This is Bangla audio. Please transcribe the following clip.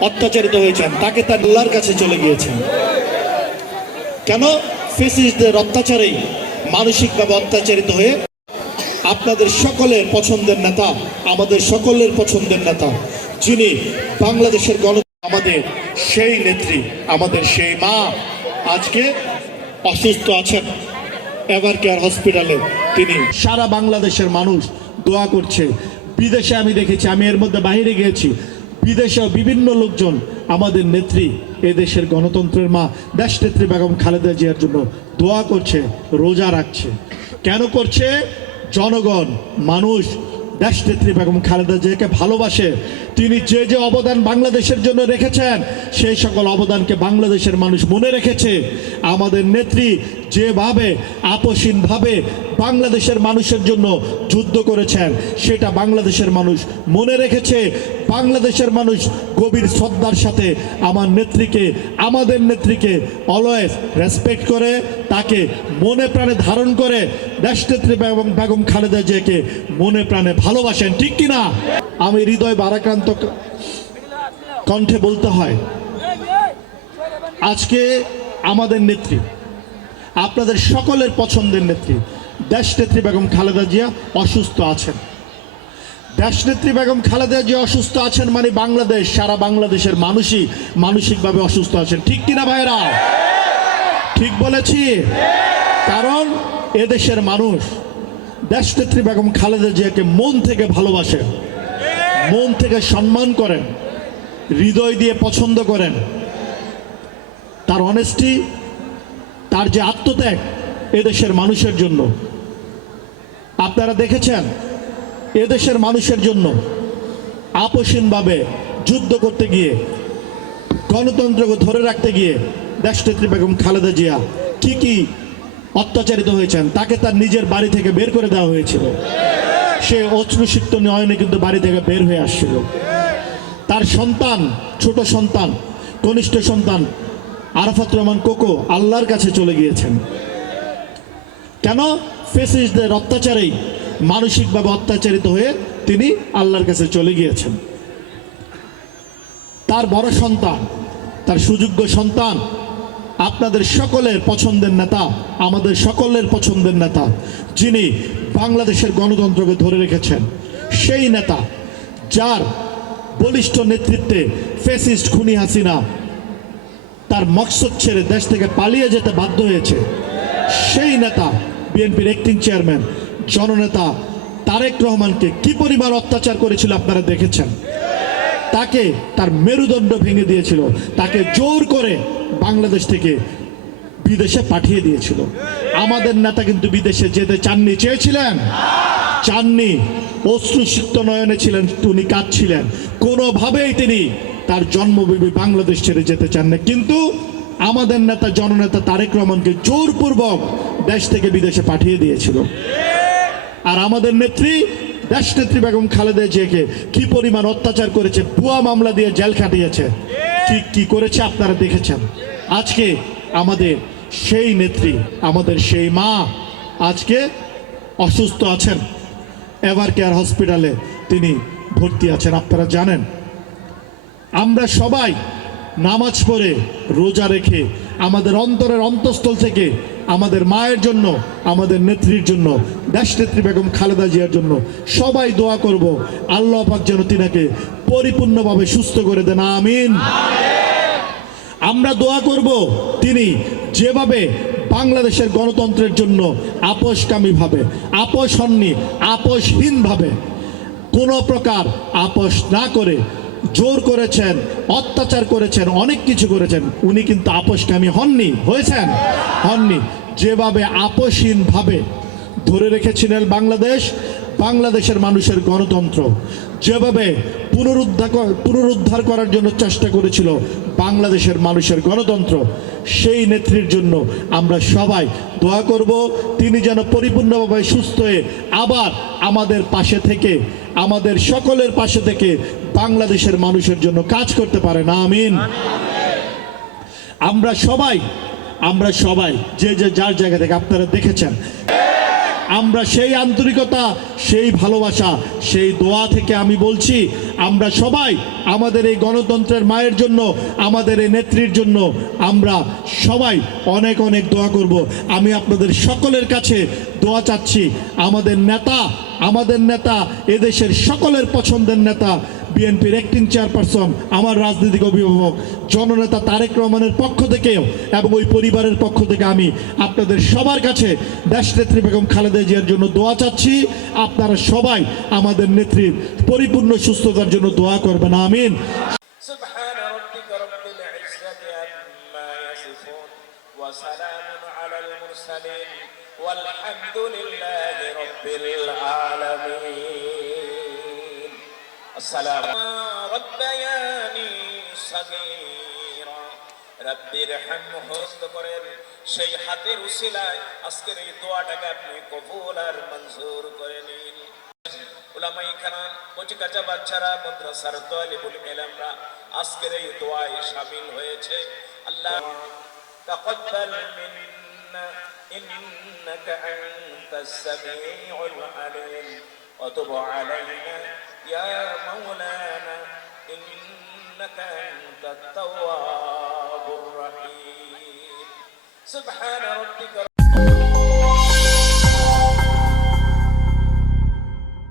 অত্যাচারিত হয়েছেন, তাকে তার আল্লাহর কাছে চলে গিয়েছেন। কেন? ফেসিসদের অত্যাচারেই মানসিকভাবে অত্যাচারিত হয়ে আপনাদের সকলের পছন্দের নেতা, আমাদের সকলের পছন্দের নেতা, যিনি বাংলাদেশের গণ আমাদের সেই নেত্রী, আমাদের সেই মা, আজকে অসুস্থ আছেন এভার কেয়ার হসপিটালে। তিনি সারা বাংলাদেশের মানুষ দোয়া করছে। বিদেশে আমি দেখেছি, আমি এর মধ্যে বাইরে গিয়েছি। বিদেশেও বিভিন্ন লোকজন আমাদের নেত্রী এদেশের গণতন্ত্রের মা, দেশনেত্রী বেগম খালেদা জিয়ার জন্য দোয়া করছে, রোজা রাখছে। কেন করছে? জনগণ, মানুষ, দেশনেত্রী বেগম খালেদা জিয়াকে ভালোবাসে। তিনি যে যে অবদান বাংলাদেশের জন্য রেখেছেন, সেই সকল অবদানকে বাংলাদেশের মানুষ মনে রেখেছে। আমাদের নেত্রী যেভাবে আপসীনভাবে বাংলাদেশের মানুষের জন্য যুদ্ধ করেছেন, সেটা বাংলাদেশের মানুষ মনে রেখেছে। বাংলাদেশের মানুষ গভীর শ্রদ্ধার সাথে আমার নেত্রীকে, আমাদের নেত্রীকে অলওয়েজ রেসপেক্ট করে, তাকে মনে প্রাণে ধারণ করে দেশনেত্রী বেগম বেগম খালেদা জিয়াকে মনে প্রাণে ভালোবাসেন, ঠিক কিনা? আমি হৃদয় বারাক্রান্ত কণ্ঠে বলতে হয়, আজকে আমাদের নেত্রী আপনাদের সকলের পছন্দের নেত্রী। দেশনেত্রী বেগম খালেদা জিয়া অসুস্থ আছেন। দেশনেত্রী বেগম খালেদা জিয়া অসুস্থ আছেন মানে বাংলাদেশ, সারা বাংলাদেশের মানুষই মানসিকভাবে অসুস্থ আছেন। ঠিক কিনা ভাইরা ঠিক বলেছি? কারণ এদেশের মানুষ দেশনেত্রী বেগম খালেদা জিয়াকে মন থেকে ভালোবাসেন, মন থেকে সম্মান করেন, হৃদয় দিয়ে পছন্দ করেন। তার অনেস্টি তার যে আত্মত্যাগ এদেশের মানুষের জন্য। আপনারা দেখেছেন, এদেশের মানুষের জন্য আপসীনভাবে যুদ্ধ করতে গিয়ে, গণতন্ত্রকে ধরে রাখতে গিয়ে দেশনেত্রী বেগম খালেদা জিয়া কি কি অত্যাচারিত হয়েছেন তাকে তার নিজের বাড়ি থেকে বের করে দেওয়া হয়েছিল। সে অশ্রুসিক্ত নয়নে কিন্তু বাড়ি থেকে বের হয়ে আসছিল। তার সন্তান, ছোট সন্তান, কনিষ্ঠ সন্তান আরাফাত রহমান কোকো আল্লাহর কাছে চলে গিয়েছেন। কেন? ফেসিসদের অত্যাচারেই, মানসিকভাবে অত্যাচারিত হয়ে তিনি আল্লাহর কাছে চলে গিয়েছেন। তার বড় সন্তান, তার সুযোগ্য সন্তান, আপনাদের সকলের পছন্দের নেতা, আমাদের সকলের পছন্দের নেতা, যিনি বাংলাদেশের গণতন্ত্রকে ধরে রেখেছেন, সেই নেতা, যার বলিষ্ঠ নেতৃত্বে ফেসিস্ট খুনি হাসিনা তার মকসদ ছেড়ে দেশ থেকে পালিয়ে যেতে বাধ্য হয়েছে। সেই নেতা বিএনপির অ্যাক্টিং চেয়ারম্যান জননেতা তারেক রহমানকে কি পরিমাণ অত্যাচার করেছিল আপনারা দেখেছেন? তাকে তার মেরুদণ্ড ভেঙে দিয়েছিল, তাকে জোর করে বাংলাদেশ থেকে বিদেশে পাঠিয়ে দিয়েছিল। আমাদের নেতা কিন্তু বিদেশে যেতে চাননি, চেয়েছিলেন? চাননি। অশ্রুসিক্ত নয়নে ছিলেন উনি কাঁদছিলেন। কোনোভাবেই তিনি তার জন্মভূমি বাংলাদেশ ছেড়ে যেতে চান না। কিন্তু আমাদের নেতা, জননেতা তারেক রহমানকে জোরপূর্বক দেশ থেকে বিদেশে পাঠিয়ে দিয়েছিল। আর আমাদের নেত্রী, দেশ নেত্রী বেগম খালেদা জিয়াকে কি পরিমাণ অত্যাচার করেছে পুয়া মামলা দিয়ে জেল খাটিয়েছে কি কি করেছে আপনারা দেখেছেন? আজকে আমাদের সেই নেত্রী, আমাদের সেই মা আজকে অসুস্থ আছেন। এভার কেয়ার হসপিটালে তিনি ভর্তি আছেন, আপনারা জানেন। আমরা সবাই নামাজ পড়ে রোজা রেখে আমাদের অন্তরের অন্তঃস্থল থেকে আমাদের মায়ের জন্য, আমাদের নেত্রীর জন্য, দেশনেত্রী বেগম খালেদা জিয়ার জন্য সবাই দোয়া করব, আল্লাহ পাক যেন তিনাকে পরিপূর্ণভাবে সুস্থ করে দেন, আমিন। আমরা দোয়া করব তিনি যেভাবে বাংলাদেশের গণতন্ত্রের জন্য আপোষকামীভাবে আপোষ হননি আপোষহীনভাবে কোনো প্রকার আপোষ না করে জোর করেছেন, অত্যাচার করেছেন, অনেক কিছু করেছেন, উনি কিন্তু আপোষকামী হননি, হয়েছেন? হননি। যেভাবে আপোষহীনভাবে ধরে রেখেছিলেন বাংলাদেশ, বাংলাদেশের মানুষের গণতন্ত্র, যেভাবে পুনরুদ্ধার পুনরুদ্ধার করার জন্য চেষ্টা করেছিল বাংলাদেশের মানুষের গণতন্ত্র, সেই নেত্রীর জন্য আমরা সবাই দোয়া করব, তিনি যেন পরিপূর্ণভাবে সুস্থ হয়ে আবার আমাদের পাশে থেকে, আমাদের সকলের পাশে থেকে বাংলাদেশের মানুষের জন্য কাজ করতে পারে না, আমিন। আমরা সবাই আমরা সবাই, যে যে যার জায়গা থেকে আপনারা দেখেছেন, আমরা সেই আন্তরিকতা, সেই ভালোবাসা, সেই দোয়া থেকে আমি বলছি, আমরা সবাই আমাদের এই গণতন্ত্রের মায়ের জন্য, আমাদের এই নেত্রীর জন্য আমরা সবাই অনেক অনেক দোয়া করব। আমি আপনাদের সকলের কাছে দোয়া চাচ্ছি, আমাদের নেতা আমাদের নেতা, এদেশের সকলের পছন্দের নেতা বিএনপির অ্যাক্টিং চেয়ারপারসন আমার রাজনৈতিক অভিভাবক জননেতা তারেক রহমানের পক্ষ থেকেও এবং ওই পরিবারের পক্ষ থেকে আমি আপনাদের সবার কাছে দেশনেত্রী বেগম খালেদা জিয়ার জন্য দোয়া চাচ্ছি আপনারা সবাই আমাদের নেত্রীর পরিপূর্ণ সুস্থতার জন্য দোয়া করবেন আমিন سبحان ربك رب العزة عما يصفون وسلام على المرسلين والحمد لله رب العالمين সালাম। রব্বায়ানি সাগীরা রব্বির হামহুস্ত করেন। সেই হাতের উসিলায় আজকের এই দোয়াটাকে আপনি কবুল আর মঞ্জুর করে নিন। উলামাই খানান কচি কাঁচা বাচ্চারা, মাদ্রাসার তালিবুল ইলমরা, আজকের এই দোয়ায় শামিল হয়েছে। আল্লাহ তাকাব্বাল মিন্না, ইন্নাকা আনতাস সামিউল আলিম ওয়া আলাইনা। يا مولانا إنك أنت التواب الرحيم. سبحان ربك